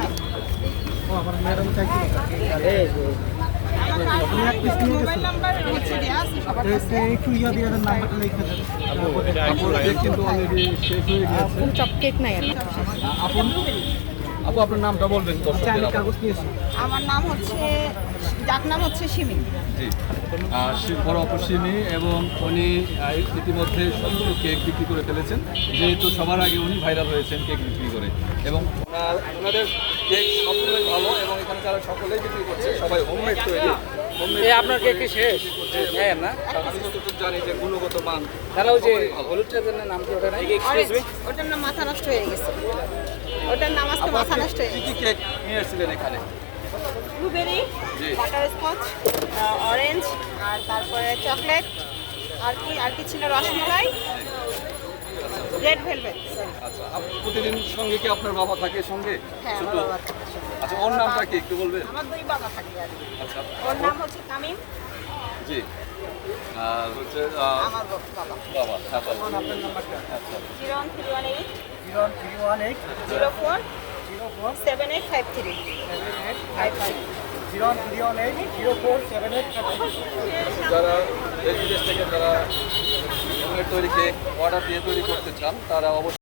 নাই। ও আমার ম্যাডাম চাইছিল মোবাইল নাম্বার হচ্ছে দেয়া আছে সবার কাছে। একটু ইয়া দিয়ে দেন, নাম্বারটা লিখে দেন। কিন্তু অলরেডি শেষ হয়ে গেছে। চপ কেক নাই আর আপু আপনার নামটা বলবেন দর্শকদের। কাগজ নিয়েছি। আমার নাম হচ্ছে, ডাক নাম হচ্ছে সিমি। জি বড় অপসিনী, এবং উনি ইতিমধ্যে সবগুলো কেক বিক্রি করে ফেলেছেন, যেহেতু সবার আগে উনি ভাইরাল হয়েছেন কেক বিক্রি করে। এবং ওনাদের কেক সবগুলোই ভালো, এবং এখানে যারা সকলেই বিক্রি করছে সবাই হোমমেড তৈরি। আপনার কেক কি শেষ হ্যাঁ না? আমি যতটুকু জানি যে গুণগত মান। তাহলে ওই যে হলুদ চাঁদের নাম কি ওটা নাই? অরেঞ্জ, ওটার নাম মাথা নষ্ট হয়ে গেছে। ওটার নাম আজকে মাথা নষ্ট হয়ে কি গেছে। কি কেক নিয়ে এসেছিলেন এখানে? ব্লুবেরি, জি। বাটারস্কচ, অরেঞ্জ, আর তারপরে চকলেট, আর কি ছিল, রসমালাই, রেড ভেলভেট। আচ্ছা, প্রতিদিন সঙ্গে কি আপনার বাবা থাকে সঙ্গে? হ্যাঁ, আমার ছোট? বাবা থাকে। আচ্ছা, ওর নামটা কি একটু বলবেন? আমার দুই বাবা থাকে আর কি। আচ্ছা, ওর নাম হচ্ছে তামিম, জি। আর হচ্ছে আমার বাবা। বাবা। আচ্ছা, আচ্ছা। 01318 031804785 যারা দেশ বিদেশ থেকে যারা হোমমেড তৈরি কেক অর্ডার দিয়ে তৈরি করতে চান, তারা অবশ্যই